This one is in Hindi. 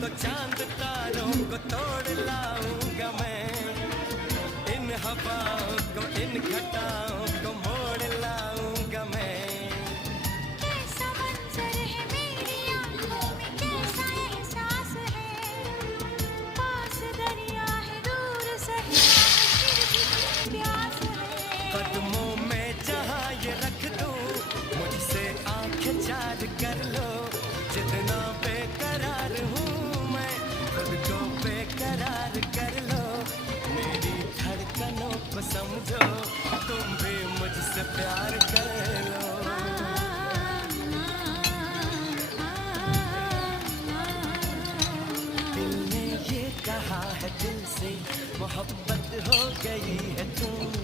तो चांद तारों को तोड़ लाऊंगा मैं, इन हवाओं को इन घटाओं को मोड़ लाऊंगा मैं। कैसा मंजर है मेरी आंखों में, कैसा एहसास है, पास दरिया है दूर सहरा है, फिर भी प्यास है। कदमों में जहाँ ये रख दूं, मुझसे आंखें चार कर लो, जितना बेकरार हूँ मैं, खुद को बेकरार कर लो। मेरी धड़कनों को समझो, तुम भी मुझसे प्यार कर लो। दिल ने ये कहा है दिल से, मोहब्बत हो गई है तुम